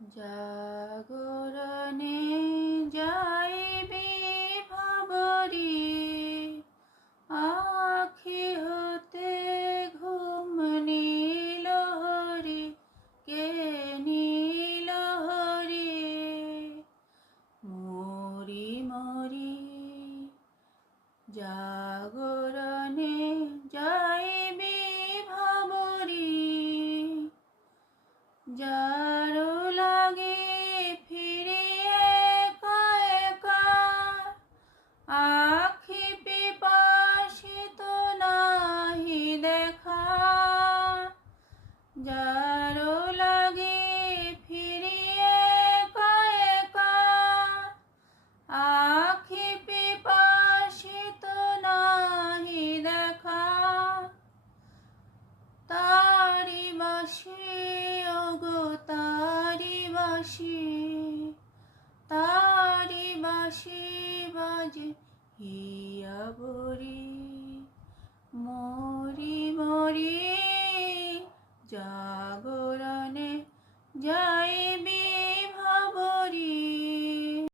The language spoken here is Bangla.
জাগরণে যাইবি ভাবরি, আখি হতে ঘুম নীল হরি, কে নীল হরি। মরি মরি জাগরণে যাইবি ভাবরি, যারো লাগে ফিরিয়ে একা একা, আখি পিপাসিত নাহি দেখা। যারো লাগে ফিরিয়ে একা একা, আখি পিপাসিত নাহি দেখা। তারি বাসি ওগো তারি বাসি, তারি বাসি বাজে হিয়া বরি। মরি মরি জাগরণে যাইবি